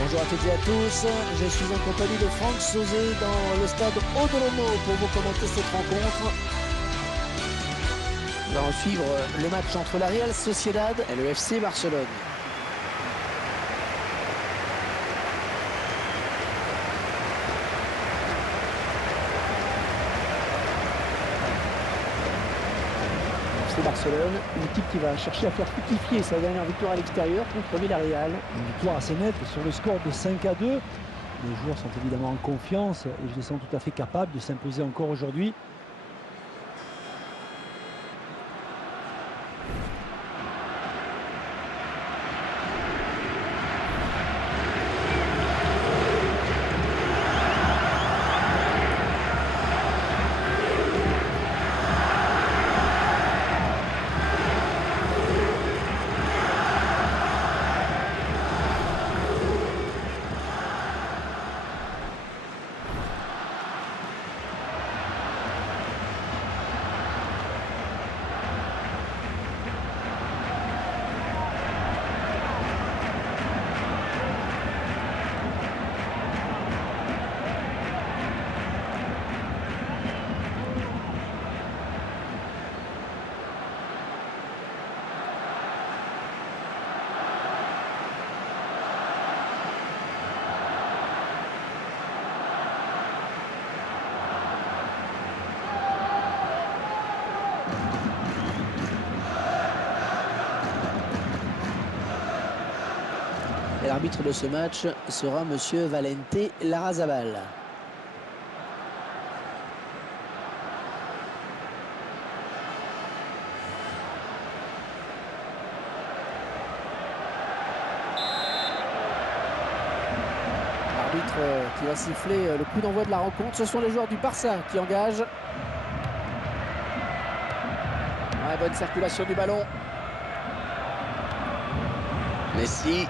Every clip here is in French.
Bonjour à toutes et à tous, je suis en compagnie de Franck Sauzet dans le stade Odolomo pour vous commenter cette rencontre. Nous allons suivre le match entre la Real Sociedad et le FC Barcelone. Barcelone, une équipe qui va chercher à faire fructifier sa dernière victoire à l'extérieur contre Villarreal. Une victoire assez nette sur le score de 5-2. Les joueurs sont évidemment en confiance et je les sens tout à fait capables de s'imposer encore aujourd'hui. L'arbitre de ce match sera Monsieur Valente Larrazabal. L'arbitre qui va siffler le coup d'envoi de la rencontre. Ce sont les joueurs du Barça qui engagent. Ouais, bonne circulation du ballon. Messi.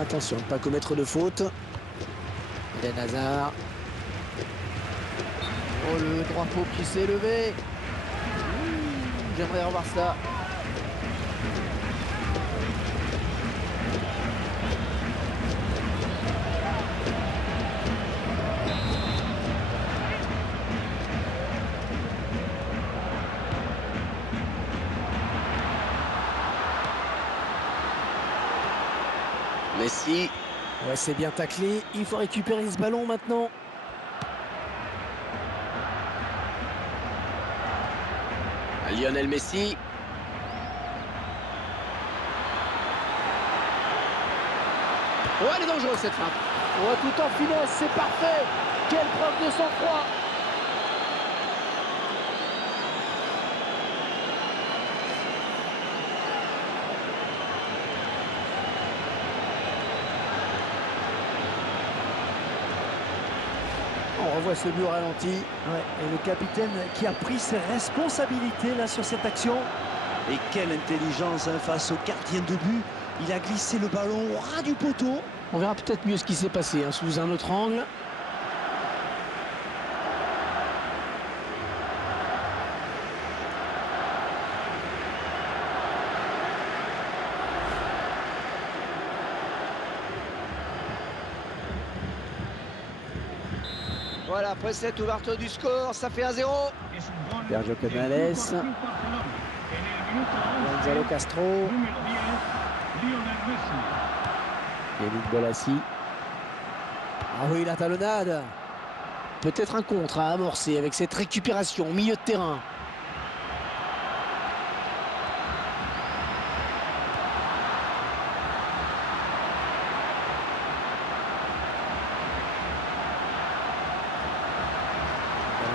Attention, ne pas commettre de faute. Eden Hazard. Oh, le drapeau qui s'est levé. J'aimerais revoir ça. Messi. Ouais, c'est bien taclé. Il faut récupérer ce ballon maintenant. Lionel Messi. Oh, elle est dangereuse cette frappe. Oh, tout en finesse, c'est parfait. Quelle preuve de sang-froid. On revoit ce but au ralenti. Ouais, et le capitaine qui a pris ses responsabilités là sur cette action. Et quelle intelligence face au gardien de but. Il a glissé le ballon au ras du poteau. On verra peut-être mieux ce qui s'est passé sous un autre angle. Voilà, après cette ouverture du score, ça fait 1-0. Sergio Canales. Gonzalo Castro. Yannick Bolasie. Ah oui, la talonnade. Peut-être un contre à amorcer avec cette récupération au milieu de terrain.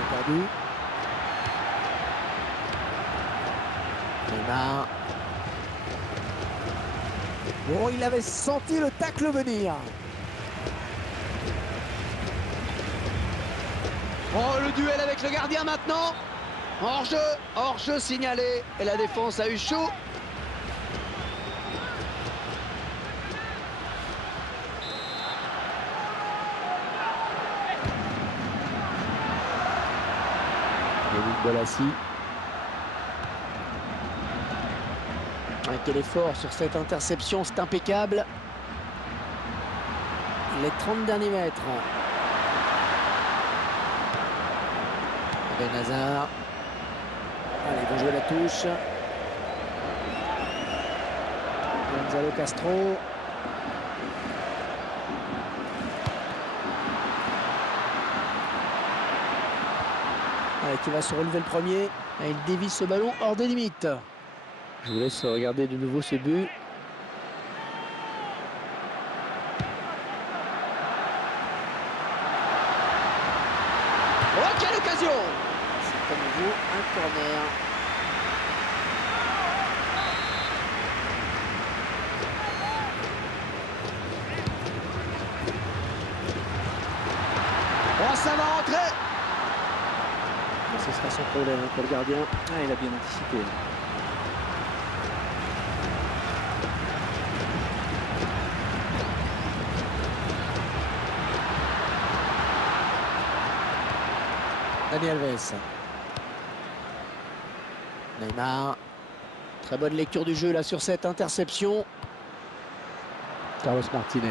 Perdu. Neymar. Bon, il avait senti le tacle venir. Oh, le duel avec le gardien maintenant. Hors-jeu signalé. Et la défense a eu chaud. Bolassi. Quel effort sur cette interception, c'est impeccable. Les 30 derniers mètres. Ben Hazard. Allez, ils vont jouer la touche. Gonzalo Castro. Allez, qui va se relever le premier. Et il dévie ce ballon hors des limites. Je vous laisse regarder de nouveau ce but. Oh, quelle occasion! C'est à nouveau un corner. Oh, ça va rentrer! Ce sera son problème pour le gardien. Ah, il a bien anticipé. Dani Alves. Neymar. Très bonne lecture du jeu là sur cette interception. Carlos Martinez.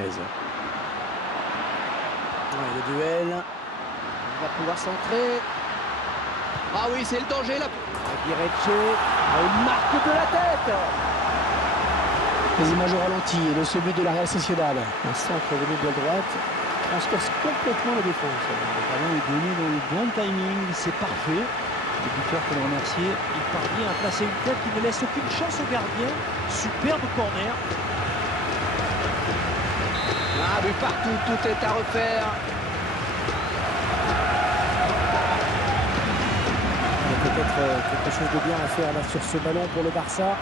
Ouais, le duel. Il va pouvoir centrer. Ah oui, c'est le danger là. Aguirre, il marque de la tête. Les images au ralenti de ce but de la Real Sociedad. Un centre venu de la droite transperce complètement la défense. Le ballon est donné dans le bon timing, c'est parfait. Le buteur peut le remercier. Il parvient à placer une tête qui ne laisse aucune chance au gardien. Superbe corner. Ah, but partout, tout est à refaire. Il y a peut-être quelque chose de bien à faire là sur ce ballon pour le Barça.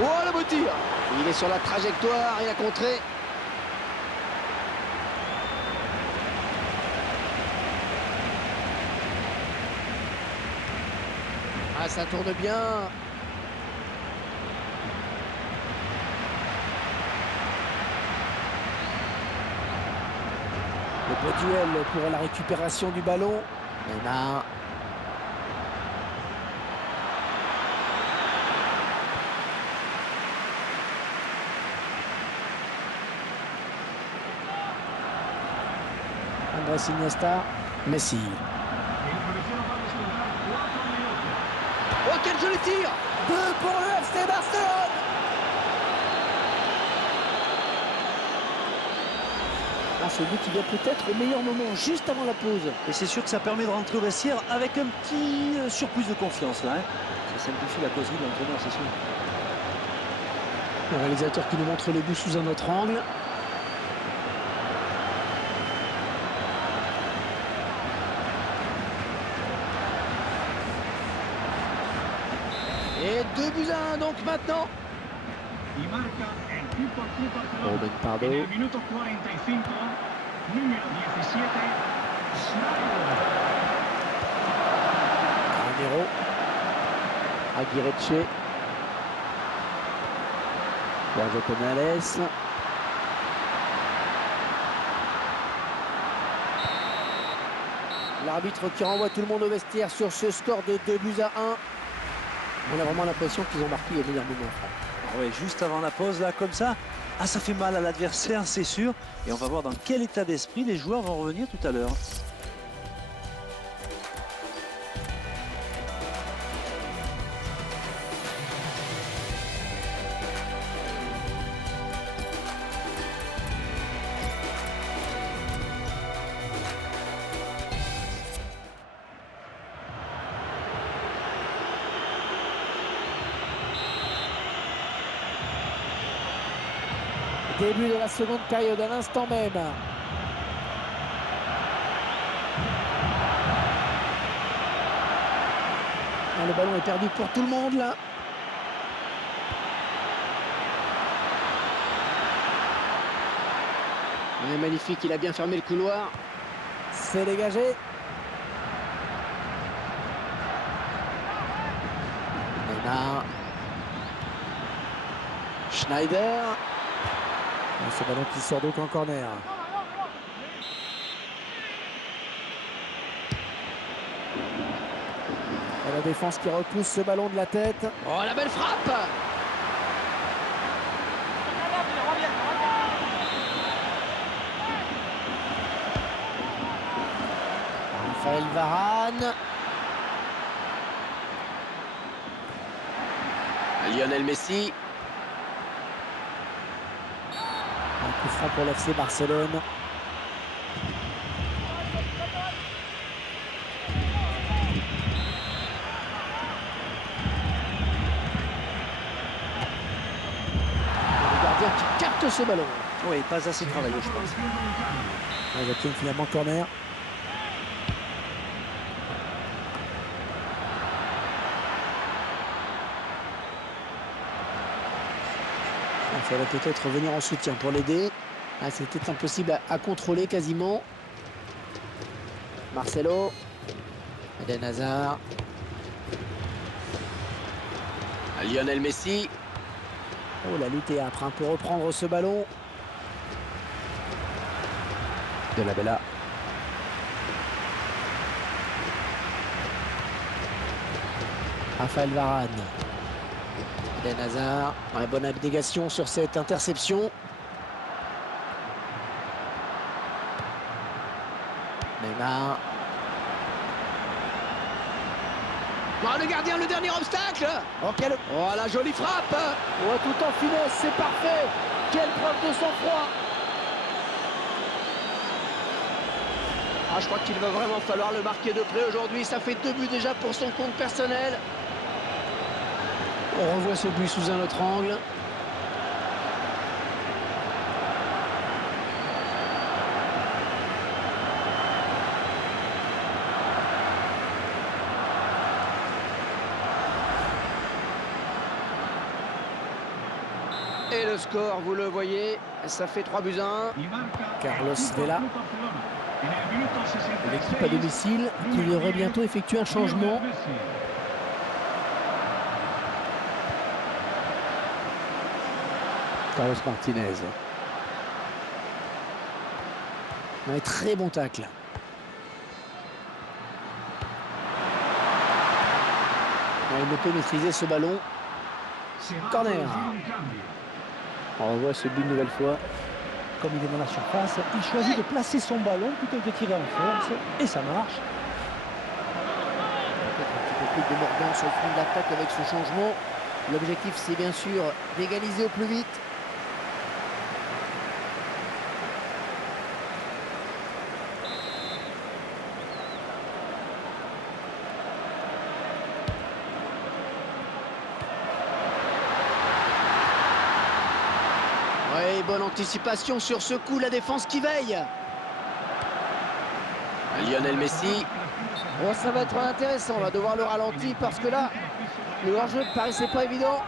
Oh, le beau tir! Il est sur la trajectoire, il a contré. Ah, ça tourne bien. Le beau duel pour la récupération du ballon. Neymar. Andrés Iniesta. Messi. Oh, quel joli tir! 2 pour le FC Barcelone. Ah, ce but, il vient peut-être au meilleur moment, juste avant la pause. Et c'est sûr que ça permet de rentrer au vestiaire avec un petit surplus de confiance là. Ça simplifie la causerie de l'entraîneur, c'est sûr. Le réalisateur qui nous montre le but sous un autre angle. Et 2-1 donc maintenant. Robin Pardo. Romero. Aguirre. Borja Canales. L'arbitre qui renvoie tout le monde au vestiaire sur ce score de 2-1. On a vraiment l'impression qu'ils ont marqué au meilleur moment. Ah ouais, juste avant la pause là, comme ça. Ah, ça fait mal à l'adversaire, c'est sûr. Et on va voir dans quel état d'esprit les joueurs vont revenir tout à l'heure. Début de la seconde période, à l'instant même. Ah, le ballon est perdu pour tout le monde là. Ouais, magnifique, il a bien fermé le couloir. C'est dégagé. Neymar. Schneider. Ce ballon qui sort donc en corner. Et la défense qui repousse ce ballon de la tête. Oh, la belle frappe! Raphaël Varane. Lionel Messi. Un coup franc pour l'FC Barcelone. Le gardien qui capte ce ballon. Oui, pas assez travaillé, je pense. Ils obtiennent finalement corner. Il fallait peut-être revenir en soutien pour l'aider. Ah, c'était impossible à contrôler quasiment. Marcelo. Eden Hazard. Lionel Messi. Oh, la lutte est âpre hein, pour reprendre ce ballon. De la Bella. Raphaël Varane. Eden Hazard. Dans la bonne abnégation sur cette interception. Neymar. Oh, le gardien, le dernier obstacle! Oh, quelle... Oh, la jolie frappe! Oh, tout en finesse, c'est parfait. Quelle preuve de sang-froid. Ah, je crois qu'il va vraiment falloir le marquer de près aujourd'hui. Ça fait 2 buts déjà pour son compte personnel. On revoit ce but sous un autre angle. Et le score, vous le voyez, ça fait 3 buts à 1. Carlos Vela. L'équipe à domicile qui devrait bientôt effectuer un changement. Carlos Martinez. Un très bon tacle. Il ne peut maîtriser ce ballon. Corner. On revoit ce but une nouvelle fois. Comme il est dans la surface, il choisit de placer son ballon plutôt que de tirer en force. Et ça marche. Peut-être un petit peu plus de mordant sur le front de l'attaque avec ce changement. L'objectif, c'est bien sûr d'égaliser au plus vite. Oui, bonne anticipation sur ce coup, la défense qui veille. Lionel Messi. Bon, ça va être intéressant, on va devoir le ralentir parce que là, le hors-jeu ne paraissait pas évident.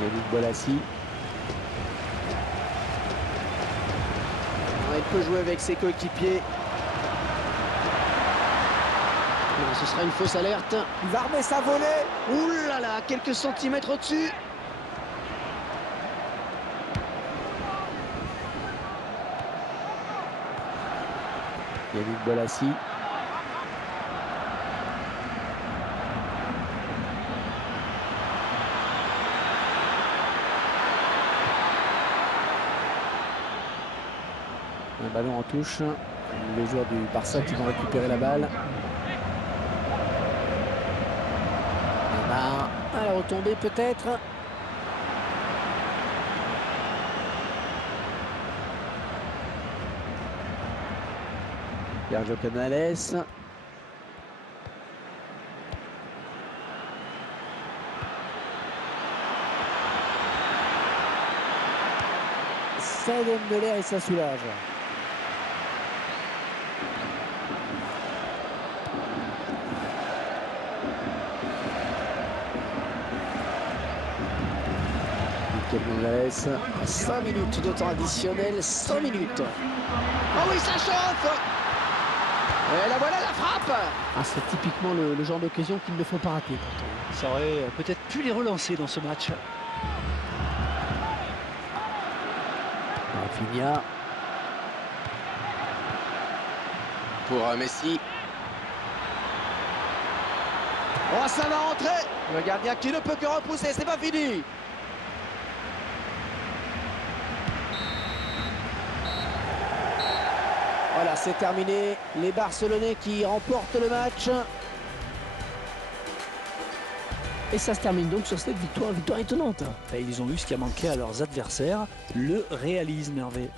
Yannick Bolasie. Il peut jouer avec ses coéquipiers. Non, ce sera une fausse alerte. Il va remettre sa volée. Ouh là là, quelques centimètres au-dessus. Yannick Bolasie. Un ballon en touche. Les joueurs du Barça qui vont récupérer la balle. Neymar à la retombée peut-être. Sergio Canales. Ça donne de l'air et ça soulage. Gonzalez, 5 minutes de temps additionnel, 5 minutes. Oh oui, ça chauffe. Et la voilà la frappe. Ah, c'est typiquement le genre d'occasion qu'il ne faut pas rater pourtant. Ça aurait peut-être pu les relancer dans ce match. Rafinha. Pour Messi. Oh, ça va rentrer. Le gardien qui ne peut que repousser, c'est pas fini. Voilà, c'est terminé. Les Barcelonais qui remportent le match. Et ça se termine donc sur cette victoire étonnante. Et ils ont eu ce qui a manqué à leurs adversaires, le réalisme, Hervé.